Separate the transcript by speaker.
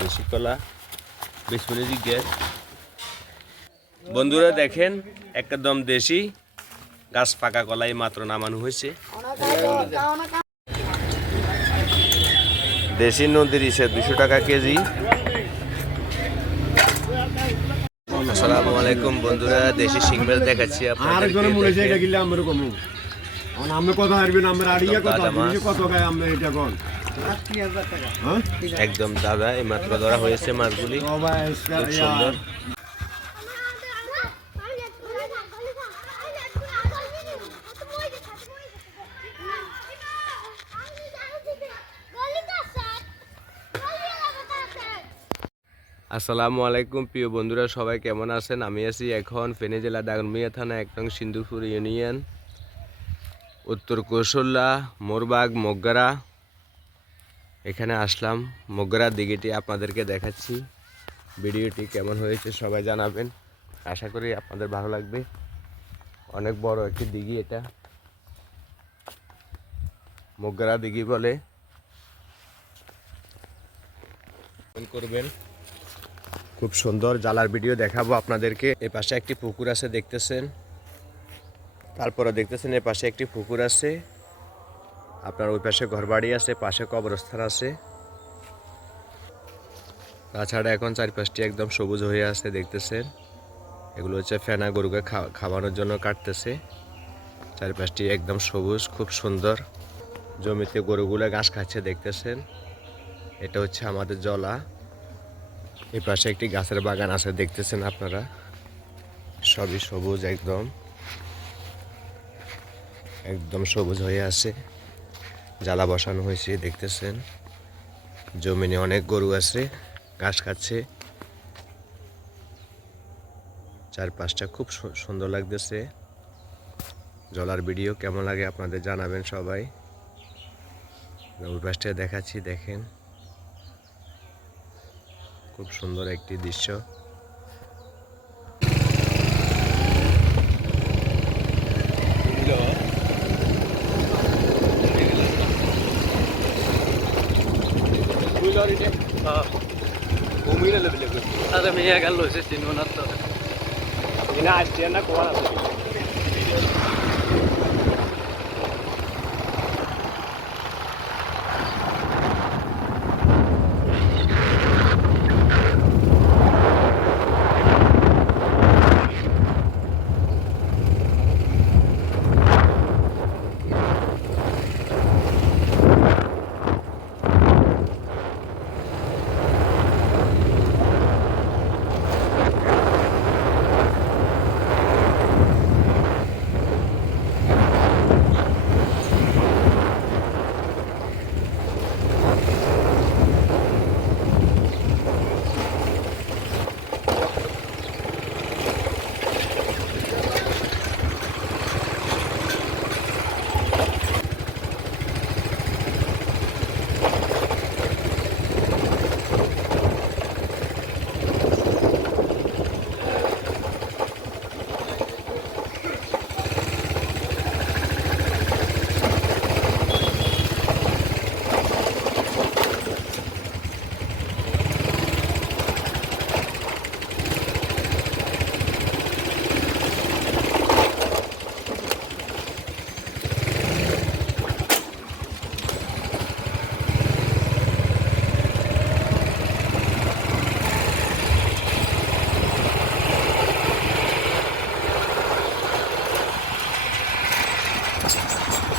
Speaker 1: দেশি কলা বিসমিল্লাহ জিজ্ঞেস বন্ধুরা দেখেন একদম দেশি গাছ পাকা কলাই মাত্র নামানো হয়েছে। দেশি নদীর ইসে দুশো টাকা কেজি। আসসালামু আলাইকুম বন্ধুরা দেশি সিংবেল দেখাচ্ছি আপনাদের
Speaker 2: কত হারবেন আমরা আড়িয়া আমরা এটা কোন?
Speaker 1: একদম দাদা এই মাত্র ধরা হয়েছে মাছগুলি। খুব সুন্দর। আসসালামু আলাইকুম প্রিয় বন্ধুরা সবাই কেমন আছেন? আমি আছি এখন ফেনী জেলা দাগনমিয়া থানা একদম সিন্ধুপুর ইউনিয়ন উত্তর কৌশল্যা মোরবাগ মগ্গারা এখানে আসলাম মগ্গারা দিঘিটি আপনাদেরকে দেখাচ্ছি। ভিডিওটি কেমন হয়েছে সবাই জানাবেন। আশা করি আপনাদের ভালো লাগবে। অনেক বড় একটি দিঘি এটা। মগ্গারা দিঘি বলে। করবেন। খুব সুন্দর জালার ভিডিও দেখাবো আপনাদেরকে। এ পাশে একটি পুকুর আছে দেখতেছেন। তারপরে দেখতেছেন এ পাশে একটি পুকুর আছে। আপনার ওই পাশে ঘরবাড়ি আছে, পাশে কবরস্থান আছে। তাছাড়া এখন চারপাশটি একদম সবুজ হয়ে আছে, দেখতেছেন। এগুলো হচ্ছে ফেনা গরুকে খাওয়ানোর জন্য কাটতেছে। চারপাশটি একদম সবুজ, খুব সুন্দর। জমিতে গরুগুলো ঘাস খাচ্ছে, দেখতেছেন। এটা হচ্ছে আমাদের জলা। এই পাশে একটি গাছের বাগান আছে, দেখতেছেন আপনারা। সবই সবুজ একদম। একদম সবুজ হয়ে আছে। জ্বালা বসানো হয়েছে, দেখতেছেন? জমিনে অনেক গরু আছে, ঘাস খাচ্ছে। চারপাশটা খুব সুন্দর লাগতেছে। জলার ভিডিও কেমন লাগে আপনাদের জানাবেন সবাই। ওই পাশটা দেখাচ্ছি, দেখেন। খুব সুন্দর একটি দৃশ্য।
Speaker 3: minorine ಭೂಮಿನ ಲಭ್ಯಬೇಕು ಅದರ ಮೇಯಾಗಲ್ಲ ಸಿಸ್ತಿ ನೋನತ್ತದ ದಿನ ಅಷ್ಟೇನ ಕೋಣ Thank you.